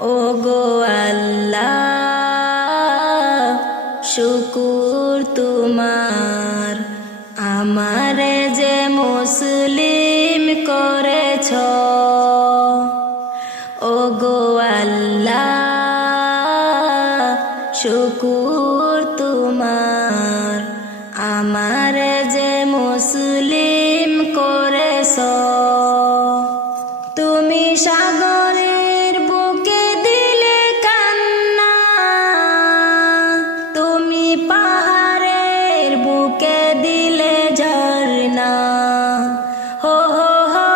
ও গো আল্লাহ শুকুর তোমার, আমারে যে মুসলিম করেছ। ও গো আল্লাহ শুকুর তোমার, আমারে যে মুসলিম করেছ। তুমি সাগরের বুকে দিলে কান্না, তুমি পাহাড়ের বুকে দিলে ঝরনা। হো হো হো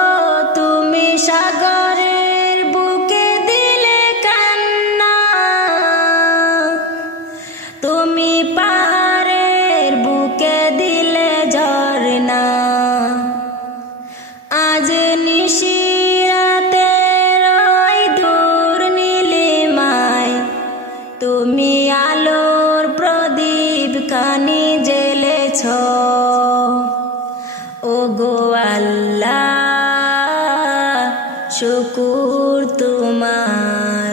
তুমি সাগরের বুকে দিলে কান্না, তুমি পাহাড়ের বুকে দিলে ঝরনা। আজ নিশিরাতে রয় দূর নীলিমায়, তুমি আলোর প্রদীপ কানি জ্বেলেছ। ও গো আল্লাহ শুকুর তোমার,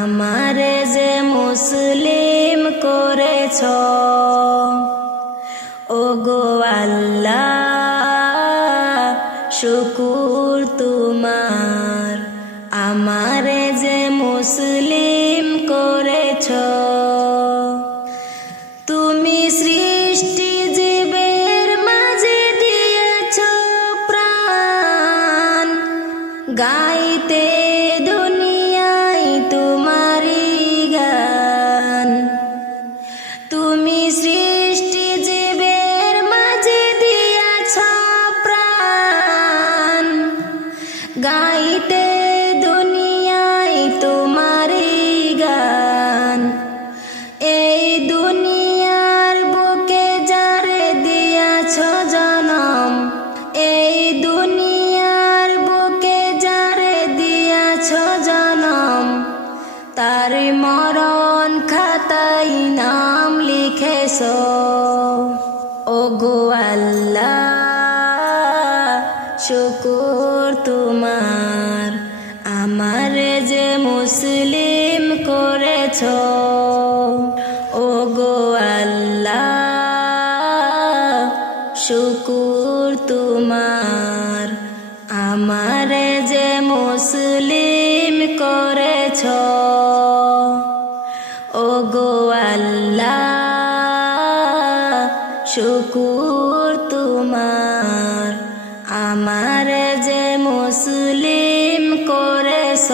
আমারে যে মুসলিম করেছ। ও গো আল্লাহ শুকুর তোমার, আমারে যে মুসলিম করেছ। তুমি সৃষ্টি জীবের মাঝে দিয়েছ প্রাণ, গাইতে দুনিয়ায় তোমারি গান। তুমি সৃষ্টি জীবের মাঝে দিয়েছ প্রাণ, গাইতে দুনিয়ায় তোমারি গান। এই দুনিয়ার বুকে যারে দিয়াছ জনম, এই দুনিয়ার বুকে যারে দিয়াছ জনম, তার মরণ খাতায় নাম লিখেছ। ও গো আল্লাহ শুকুর তোমার, আমারে যে মুসলিম করেছ। ও গো আল্লাহ শুকুর তোমার, আমারে যে মুসলিম করেছ। ও গো আল্লাহ শুকুর তোমার, আমারে যে মুসলিম করেছ।